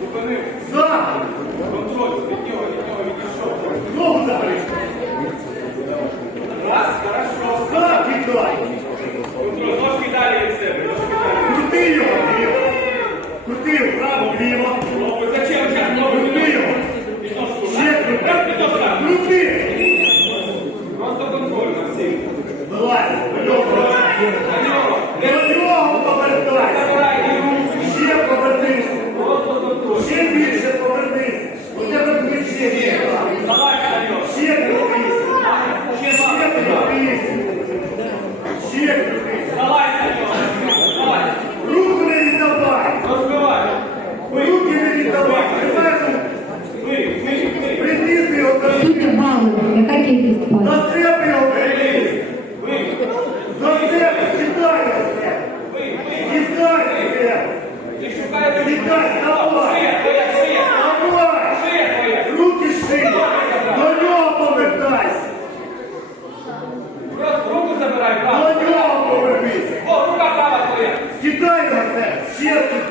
Зупинив. За! Контроль. Від нього, від нього відійшов. Ногу забери! За кидай! Контроль. Ножки далі. Крути його вліво! Крути вправо, вліво! Зачем? Зараз ногу. Крути! Просто контроль! Amen.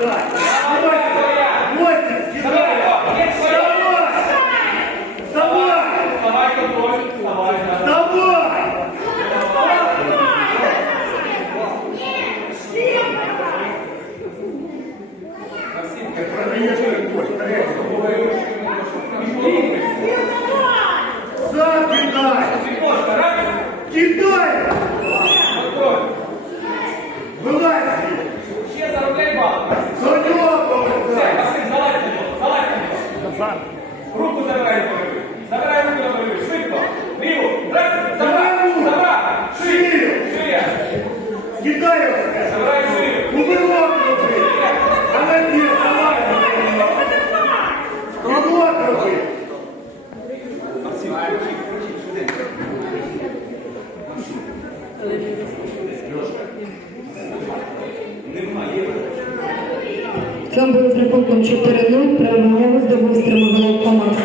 Контроль. Вилазь! Ще за рукей на. Руку забирай на. Забирай руку на перерив. Швидко. Ліву. Раз. Забрай. Забрай. Шию! Шия. Все. Забирай шию. Кувырок роби! Ні, давай! Роби! В Сам був з рахунком 4-0, перемогу здобув стримоголов команд